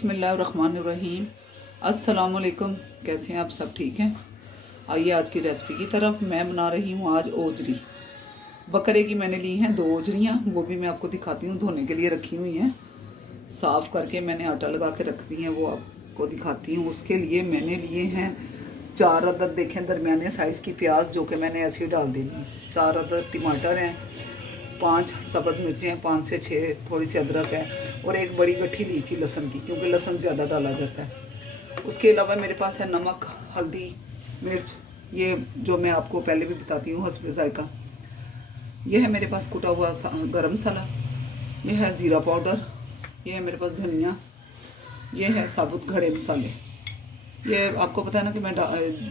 बिस्मिल्लाहिर्रहमानिर्रहीम। अस्सलाम वालेकुम। कैसे हैं आप सब? ठीक हैं। आइए आज की रेसिपी की तरफ। मैं बना रही हूँ आज ओजरी। बकरे की मैंने ली हैं 2 ओजरियाँ, वो भी मैं आपको दिखाती हूँ। धोने के लिए रखी हुई हैं, साफ़ करके मैंने आटा लगा के रख दी हैं, वो आपको दिखाती हूँ। उसके लिए मैंने लिए हैं 4 अदद, देखें दरमियाने साइज़ की प्याज, जो कि मैंने ऐसे ही डाल देनी है। 4 अदद टमाटर हैं, 5 सब्ज़ मिर्चें हैं, 5 से 6, थोड़ी सी अदरक है, और एक बड़ी गट्ठी ली थी लहसुन की, क्योंकि लहसुन ज़्यादा डाला जाता है। उसके अलावा मेरे पास है नमक, हल्दी, मिर्च, ये जो मैं आपको पहले भी बताती हूँ हस्बे ज़ायका। ये है मेरे पास कुटा हुआ गरम मसाला, ये है ज़ीरा पाउडर, ये है मेरे पास धनिया, ये है साबुत खड़े मसाले। ये आपको पता है ना कि मैं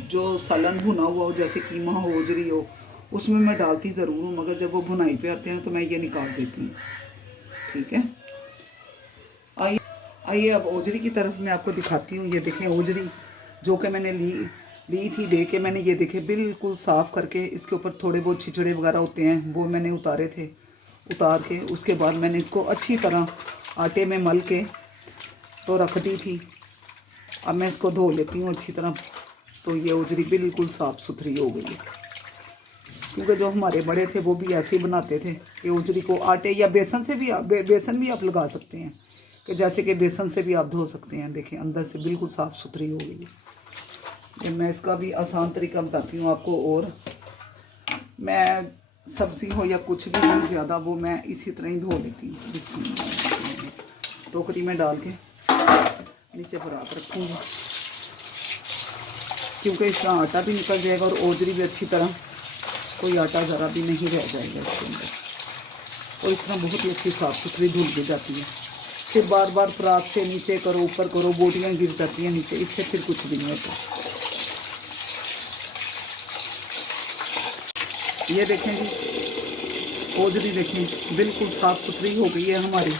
जो सालन भुना हुआ हो, जैसे कीमा हो, ओजरी हो, उसमें मैं डालती ज़रूर हूँ, मगर जब वो भुनाई पे आते हैं तो मैं ये निकाल देती हूँ। ठीक है, आइए अब ओजरी की तरफ मैं आपको दिखाती हूँ। ये देखें ओजरी जो कि मैंने ली थी ले के, मैंने ये देखे बिल्कुल साफ़ करके, इसके ऊपर थोड़े बहुत छिछड़े वगैरह होते हैं, वो मैंने उतारे थे। उतार के उसके बाद मैंने इसको अच्छी तरह आटे में मल के तो रख दी थी। अब मैं इसको धो लेती हूँ अच्छी तरह। तो ये ओजरी बिल्कुल साफ़ सुथरी हो गई है, क्योंकि जो हमारे बड़े थे वो भी ऐसे ही बनाते थे कि ओजरी को आटे या बेसन से भी बेसन भी आप लगा सकते हैं, कि जैसे कि बेसन से भी आप धो सकते हैं। देखें अंदर से बिल्कुल साफ़ सुथरी हो गई है। ये मैं इसका भी आसान तरीका बताती हूँ आपको। और मैं सब्ज़ी हो या कुछ भी हो ज़्यादा, वो मैं इसी तरह ही धो लेती हूँ। टोकरी में डाल के नीचे परात रखूँगी, क्योंकि इसका आटा भी निकल जाएगा और ओजरी भी अच्छी तरह, कोई आटा ज़रा भी नहीं रह जाएगा इसके अंदर। और इस तरह बहुत ही अच्छी साफ़ सुथरी धुल भी जाती है। फिर बार बार परात से नीचे करो, ऊपर करो, बोटियाँ गिर जाती हैं नीचे, इससे फिर कुछ भी नहीं होता। ये देखें जी, ओजरी देखें बिल्कुल साफ़ सुथरी हो गई है हमारी।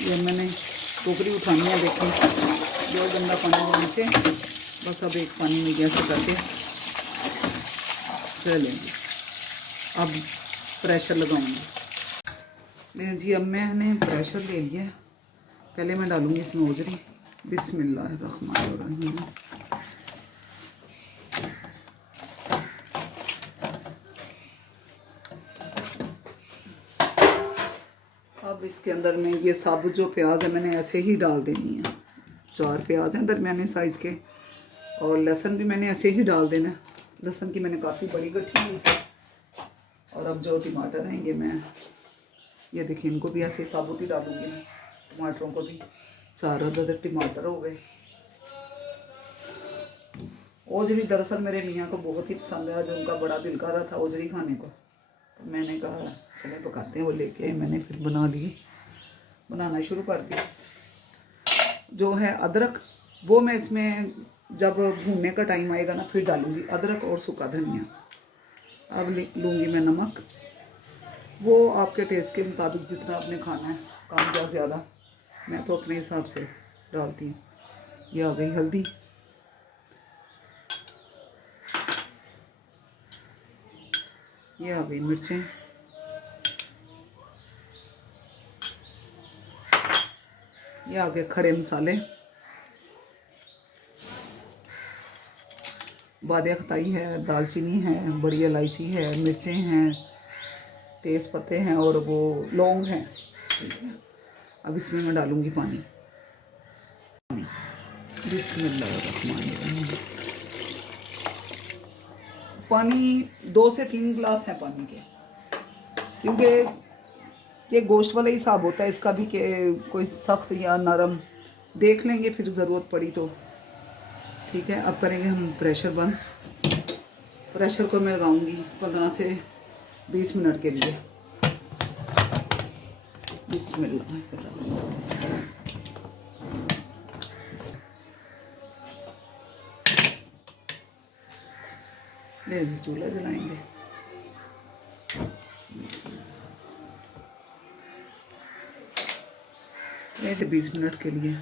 ये मैंने टोकरी उठानी है, देखें जो गंदा पानी है नीचे, बस अब एक पानी में गैस करके चलेंगे। अब प्रेशर लगाऊंगी। लेकिन जी अब मैंने प्रेशर ले लिया। पहले मैं डालूंगी इसमें ओजरी। बिस्मिल्लाहिर्रहमानिर्रहीम। अब इसके अंदर में ये साबुत जो प्याज है मैंने ऐसे ही डाल देनी है। 4 प्याज हैं दरमियाने साइज़ के, और लहसुन भी मैंने ऐसे ही डाल देना है। लहसुन की मैंने काफ़ी बड़ी गट्ठी ली। और अब जो टमाटर हैं ये देखिए, इनको भी ऐसे साबुत ही डालूंगी मैं। टमाटरों को भी 4 अदद टमाटर हो गए। ओजरी दरअसल मेरे मियाँ को बहुत ही पसंद है, आज उनका बड़ा दिल कर रहा था ओजरी खाने को, तो मैंने कहा चले पकाते हैं। वो लेके आए, मैंने फिर बनाना शुरू कर दिया। जो है अदरक, वो मैं इसमें जब भूनने का टाइम आएगा ना फिर डालूंगी, अदरक और सूखा धनिया। अब लूँगी मैं नमक, वो आपके टेस्ट के मुताबिक जितना आपने खाना है, कम या ज़्यादा, मैं तो अपने हिसाब से डालती हूँ। ये आ गई हल्दी, ये आ गई मिर्चें, ये आ गए खड़े मसाले, बादिया खताई है, दालचीनी है, बड़ी इलायची है, मिर्चें हैं, तेज़ पत्ते हैं, और वो लौंग हैं। ठीक है, अब इसमें मैं डालूंगी पानी। बिस्मिल्लाहिर्रहमानिर्रहीम। पानी 2 से 3 गिलास है पानी के, क्योंकि ये गोश्त वाला ही हिसाब होता है इसका भी, कि कोई सख्त या नरम देख लेंगे फिर ज़रूरत पड़ी तो। ठीक है, अब करेंगे हम प्रेशर बंद। प्रेशर को मैं लगाऊंगी 15 से 20 मिनट के लिए। बिस्मिल्लाह। ले जी, चूल्हा जलाएंगे। ये थे 20 मिनट के लिए।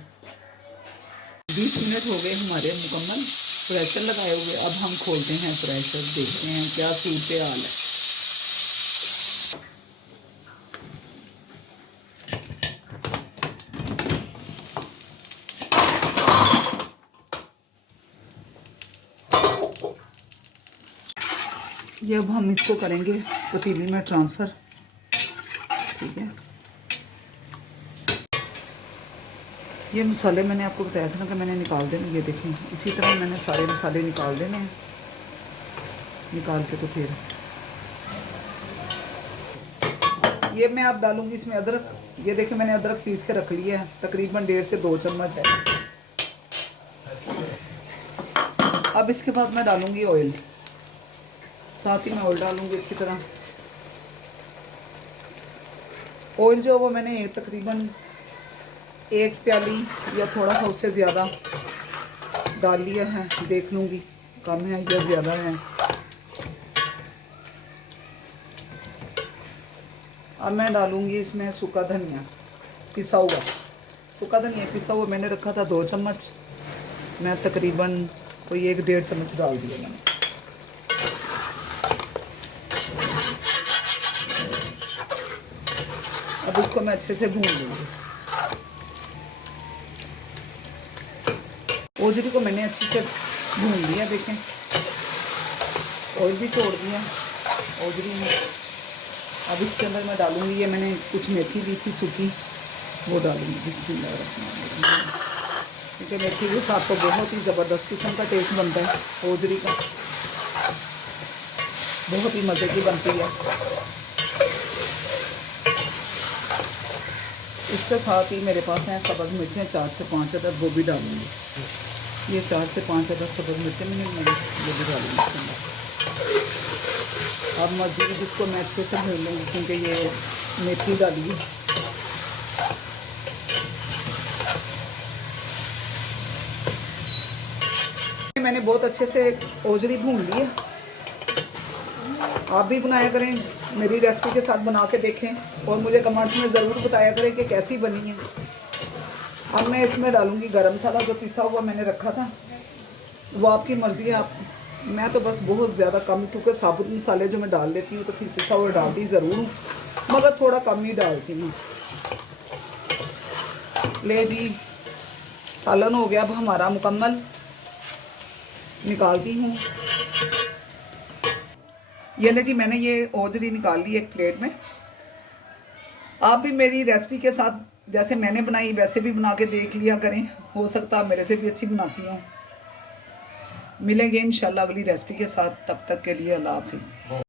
20 मिनट हो गए हमारे मुकम्मल प्रेशर लगाए हुए। अब हम खोलते हैं प्रेशर, देखते हैं क्या सूरत हाल है। ये अब हम इसको करेंगे पतीली में ट्रांसफ़र। ठीक है, ये मसाले मैंने आपको बताया था ना कि मैंने निकाल देने। ये देखें, इसी तरह मैंने सारे मसाले निकाल देने हैं। निकाल के तो फिर ये मैं आप डालूंगी इसमें अदरक। ये देखें, मैंने अदरक पीस के रख लिया है, तकरीबन 1.5 से 2 चम्मच है। अब इसके बाद मैं डालूंगी ऑयल, साथ ही मैं ऑयल डालूंगी अच्छी तरह। ऑयल जो वो मैंने तकरीबन 1 प्याली या थोड़ा सा उससे ज़्यादा डाल लिया है। देख लूँगी कम है या ज़्यादा है। अब मैं डालूँगी इसमें सूखा धनिया पिसा हुआ। सूखा धनिया पिसा हुआ मैंने रखा था 2 चम्मच, मैं तकरीबन कोई 1-1.5 चम्मच डाल दिया मैंने। अब इसको मैं अच्छे से भून लूँगी। ओजरी को मैंने अच्छे से भून लिया। देखें, ऑयल भी छोड़ दिया ओजरी में। अब इसके अंदर मैं डालूँगी, ये मैंने कुछ मेथी ली थी सूखी, वो डालूँगी। बिस्मिल्लाह। क्योंकि मेथी के साथ तो बहुत ही ज़बरदस्त किस्म का टेस्ट बनता है ओजरी का, बहुत ही मज़े की बनती है। इसके साथ ही मेरे पास हैं सब्ज़ मिर्चें 4 से 5 अदद, वो भी डालूँगी। ये 4 से 5 अदद सब्ज़ मिर्चें मैंने वो भी डालूँगी इसके अंदर। अब मज़ीद इसको मैं अच्छे से भून लूँगी, क्योंकि ये मेथी डाली है। मैंने बहुत अच्छे से ओजरी भून ली है। आप भी बनाया करें, मेरी रेसिपी के साथ बना के देखें और मुझे कमेंट्स में ज़रूर बताया करें कि कैसी बनी है। अब मैं इसमें डालूँगी गरम मसाला, जो पिसा हुआ मैंने रखा था। वो आपकी मर्ज़ी है। आप मैं तो बस बहुत ज़्यादा कम, क्योंकि साबुत मसाले जो मैं डाल लेती हूँ तो फिर पिसा हुआ डालती ज़रूर हूँ, मगर थोड़ा कम ही डालती हूँ। ले जी, सालन हो गया अब हमारा मुकम्मल। निकालती हूँ। ये ले जी, मैंने ये ओजरी निकाल ली एक प्लेट में। आप भी मेरी रेसिपी के साथ जैसे मैंने बनाई वैसे भी बना के देख लिया करें, हो सकता है मेरे से भी अच्छी बनाती हूँ। मिलेंगे इंशाल्लाह अगली रेसिपी के साथ, तब तक के लिए अल्लाह हाफिज़।